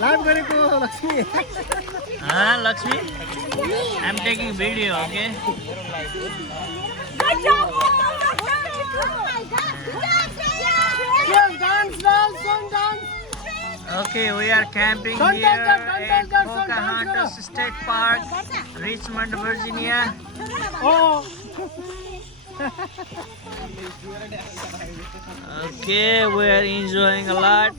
Live गरेको Lakshmi Lakshmi I'm taking video, okay? Okay, we are camping here at Pocahontas State Park, Richmond, Virginia. Oh. Okay, we are enjoying a lot.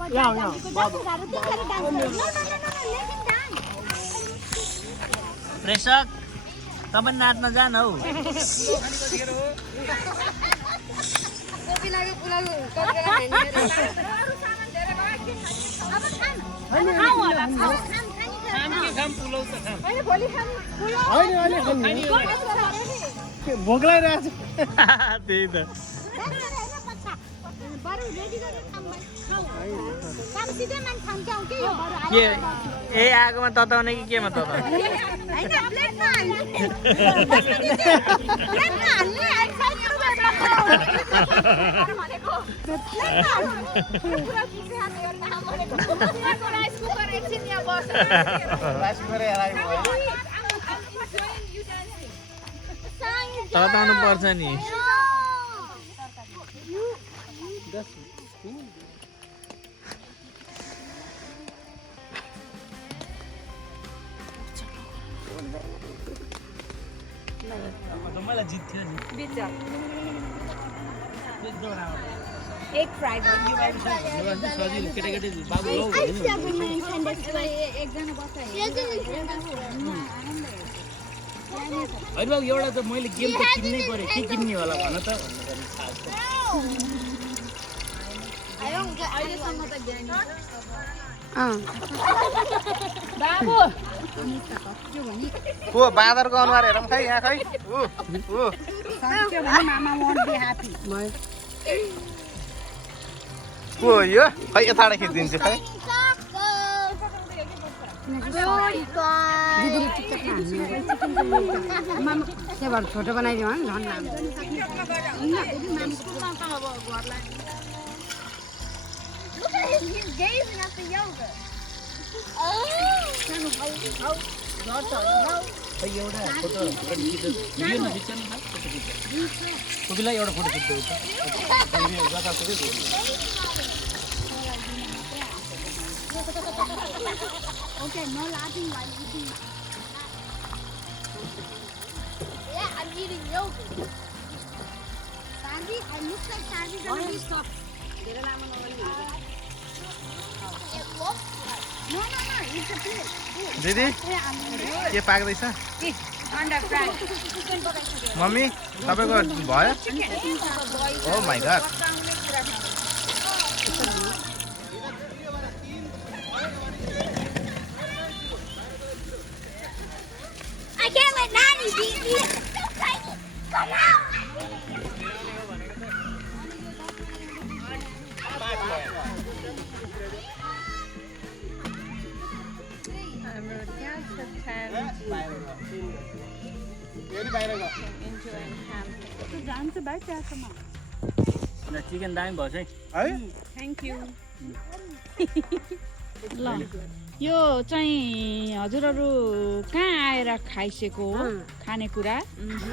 प्रेषक तपाईं नाच्न जान हौ भोक लागिरहेछ त्यही त के ए आगोमा तताउने कि केमा तताउने तताउनु पर्छ नि मलाई जित्थ्यो नि एक फ्राई सजिलो केटाकेटी बाबु लौ होइन बाबु एउटा त मैले गेम त किन्नै पर्यो के किन्ने होला भन त बाबु को बाँदरको अनुहार हेरौँ खै यहाँ खै को यो खै यताबाट खिचिदिन्छु खै छोटो बनाइदियो एउटा फोटो भिडियोमा खिच्छ नि कोपिला एउटा फोटो खिच्दै Okay, no laughing while eating. Yeah, I'm eating yogurt. Sandy, I look like Sandy. Why don't you stop? No, it's a plate. दिदी के पाक्दैछ मम्मी तपाईको भयो oh my god I can't let Nanny beat me. Come out. Chicken दामी भयो है thank you ल यो चाहिँ हजुरहरू कहाँ आएर खाइसकेको हो खानेकुरा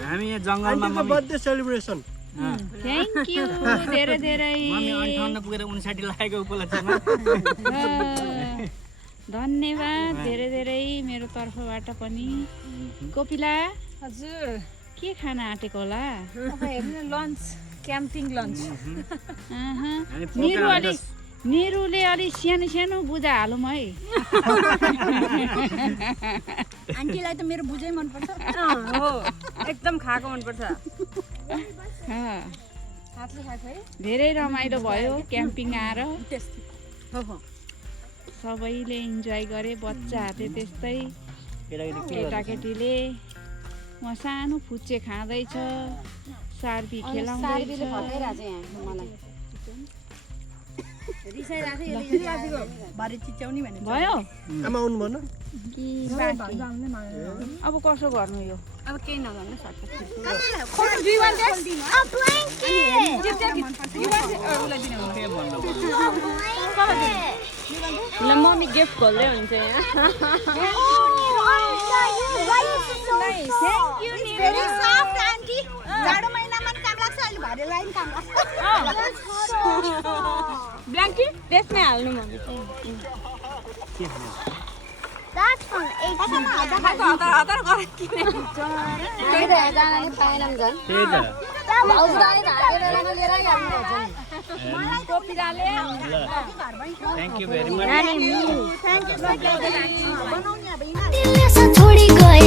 हामी यहाँ जङ्गलमा बर्थडे सेलिब्रेसन थ्याङ्क यू धेरै धेरै मम्मी 58 पुगेर 59 लागेको उपलक्ष्यमा धन्यवाद धेरै धेरै मेरो तर्फबाट पनि कोपिला हजुर के खान आँटेको होला हेर्नु लन्च क्याम्पिङ लन्च निरुले अलि सानो सानो बुझा हालौँ है आन्टीलाई त मेरो बुझै मनपर्छ हो एकदम खाएको मनपर्छ हातले खाएको है धेरै रमाइलो भयो क्याम्पिङ आएर हो सबैले इन्जोय गरे बच्चाहरूले त्यस्तै केटाकेटीले म सानो फुच्चे खाँदैछ सार्बी खेलाउँदैछ भरे चिच्याउने भने भयो आमा आउनु भन कि बाँकी अब कसो गर्नु यो अब केही नगर्नु सक्छ A blanket. ल मम्मी गिफ्ट खोल्दै हुन्छ यहाँ Why is it so soft? It's very soft, auntie. जाडो महिनामा पनि काम लाग्छ अहिले भरे लाइन काम लाग्छ ब्ल्याङ्केट त्यसमै हाल्नु मम्मी That's from 18. हतार गरेर किने टोपी Thank you very much. दिल से थोड़ी गई